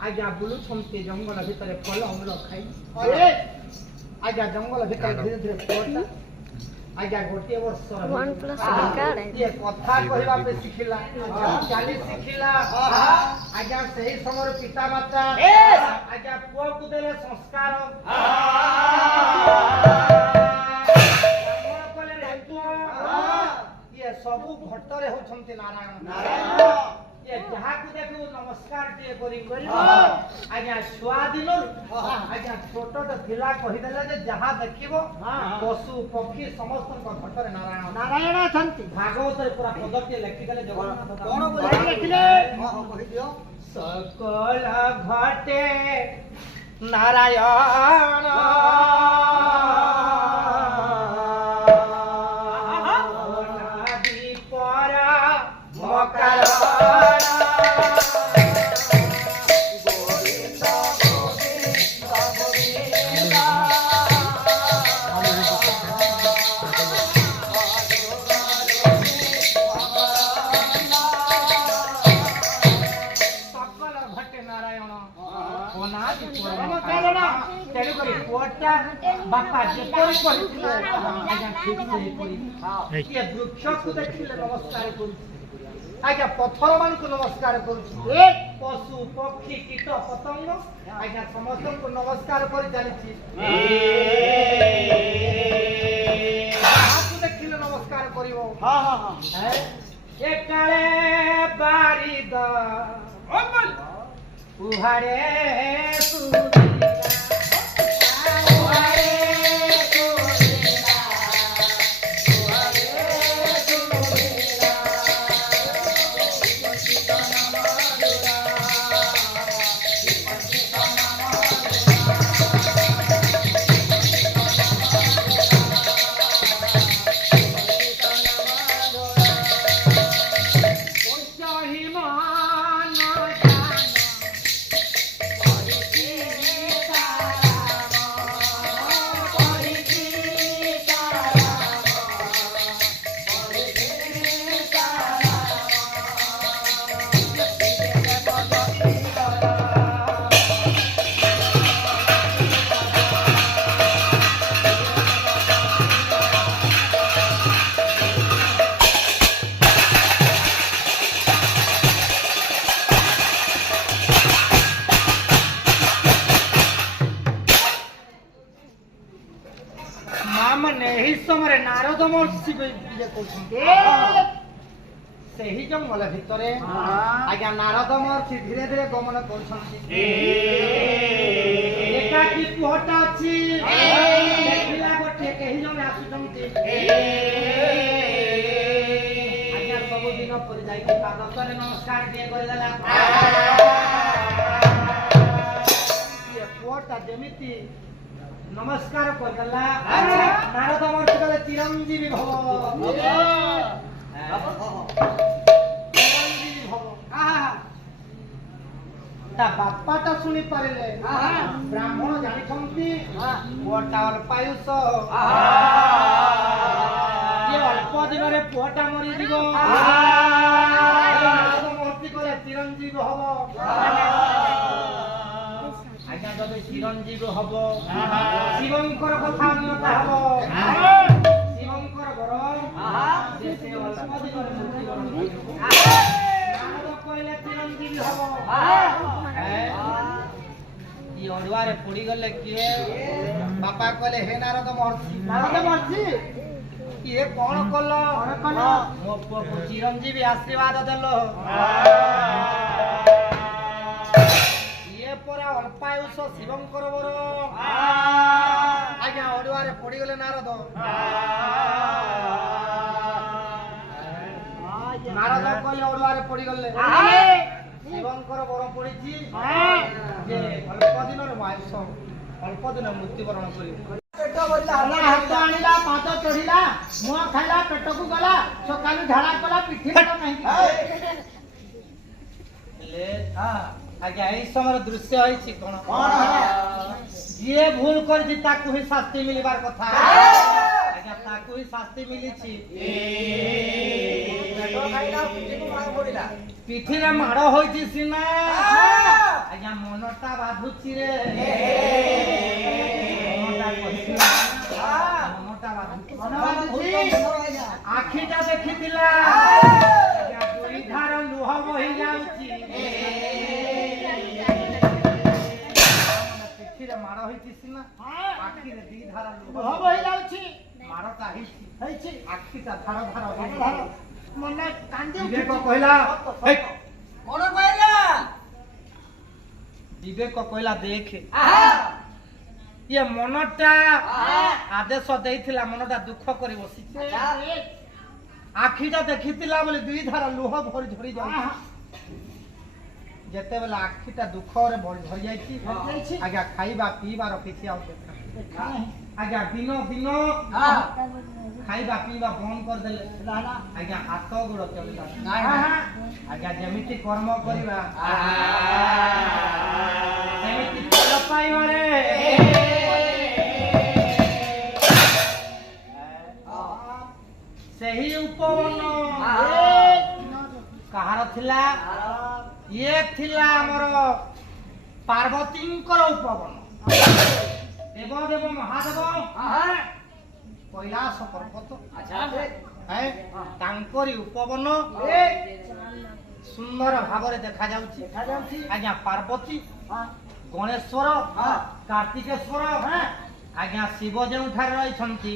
आज्ञा बुलुछंती जंगल भितर फल अमूल खाई आज्ञा जंगल भितर धीरे धीरे पहुंचा आज्ञा गोटे वर्ष ये कथा कहवा पे शिखिला चाली शिखिला आज्ञा सही समय पिता माता आज्ञा पुआ को देले संस्कार ये सब घटरे होछंती नारायण ये जहा को देखो नमस्कार टिए करी आज्ञा छुआ दिन आज्ञा छोट तो थिला कहि देले जे जहा देखिबो पशु पक्षी समस्त घटरे नारायण नारायण छंती भागवत रे पूरा पदके लिखि देले जगन्नाथ कोन बोली लिखिले कहि दियो सकल घटे नारायण नदी पर मकर बापा जेपरी कहिथिले आज्ञा ठीक से करी ये वृक्ष को देखिले नमस्कार करू आज्ञा पत्थर मान को नमस्कार करू एक पशु पक्षी कीट पतंग आज्ञा समस्त को नमस्कार कर जानिछि आपको देखिले नमस्कार करिवो हां हां हां एकाले बारिद उहारे नारद महर्षि से ही जंगल भितर आज्ञा नारद महर्षि धीरे धीरे गमन कर पुहटा अच्छी गोटे कही जन आसुचंती आज्ञा सब दिन पर जाई पादतले नमस्कार दिए करदेला ये पुहटा जेमिति नमस्कार करदेला नारद महर्षि कहले चिरंजीवी भव चिरंजीवी भव ता बापाटा सुनी पारिले ब्राह्मण जानि छंती पुअटा अल्पायुष ये अल्प दिन रे पुअटा मरि दिगो नारद महर्षि कहले चिरंजीवी भव आज्ञा जब चिरंजीवी हब शिवंकर कथा अन्यता हब शिवंकर बर से अल्प दिन नारद कहले चिरंजीवी हब ये अड़ुआरे पड़ी गले किए बापा कहले हे नारद महर्षि ये कौन कल मो पुआ को चिरंजीवी आशीर्वाद देलो परा अल्पायुष शिवंकर बर आज्ञा अड़ुआरे पड़ी गले नारद नारद कहले अड़ुआरे पड़ी गले शिवंकर बर पड़ी जे अल्प दिन आयुष अल्प दिन मृत्युवरण कर पेट भरला हाथ आनिला पाद चढ़िला मुह खाइला पेट को गला सकाळू झाड़ा कला पिठी नहीं ले ଆଜ୍ଞା ଏଇ ସମୟର ଦୃଶ୍ୟ ହେଇଛି କଣ ଯିଏ ଭୁଲ କରିଛି ତାକୁ ହିଁ ଶାସ୍ତି ମିଳିବାର କଥା ଆଜ୍ଞା ତାକୁ ହିଁ ଶାସ୍ତି ମିଳିଛି ପିଠିରେ ମାଡ଼ ହୋଇଛି ସିନା ଆଜ୍ଞା ମନଟା ବାଧୁଛି ରେ ମନଟା ବାଧୁଛି ଆଖିଟା ଦେଖିଥିଲା ଦୁଇ ଧାର ଲୁହ ବହି ଯାଉଛି ପିଠିରେ ମାଡ଼ ହେଇଛି ସିନା ଆଖିରେ ଦି ଧାର ଲୁହ ବହି ଯାଉଛି ମାଡ଼ଟା ହେଇଛି ଆଖିଟା ଧାର ଧାର ମନେ କାନ୍ଦି ବିବେକ କହିଲା କଣ କହିଲା ବିବେକ କହିଲା ଦେଖେ ଇଏ ମନଟା ଆଦେଶ ଦେଇଥିଲା ମନଟା ଦୁଃଖ କରି ବସିଛି ଆଖିଟା ଦେଖିଥିଲା ବୋଲି ଦୁଇ ଧାର ଲୁହ ଭରି ଝରି ଯାଉଛି ଯେତେବେଳେ ଆଖିଟା ଦୁଃଖରେ ଝରି ଯାଇଛି ଆଜ୍ଞା ଖାଇବା ପିଇବାର କିଛି ଆଉ ଦେଖା ଆଜ୍ଞା ଦିନ ଦିନ ଖାଇବା ପିଇବା ବନ୍ଦ କରିଦେଲେ ଆଜ୍ଞା ହାତ ଗୋଡ଼ ଚଳିଲା ଆଜ୍ଞା ଯେମିତି କର୍ମ କରିବା ସେମିତି ଫଳ ପାଇବାରେ ସେହି ଉପବନ କାହାର ଥିଲା ଇଏ ଥିଲା ଆମର ପାର୍ବତୀଙ୍କର ଉପବନ ଦେବ ଦେବ ମହାଦେବ କୈଳାସ ପର୍ବତ ତାଙ୍କରି ଉପବନ ସୁନ୍ଦର ଭାବରେ ଦେଖାଯାଉଛି ଆଜ୍ଞା ପାର୍ବତୀ ଗଣେଶ୍ୱର କାର୍ତ୍ତିକେଶ୍ୱର ଆଜ୍ଞା ଶିବ ଯେଉଁଠାରେ ରହିଛନ୍ତି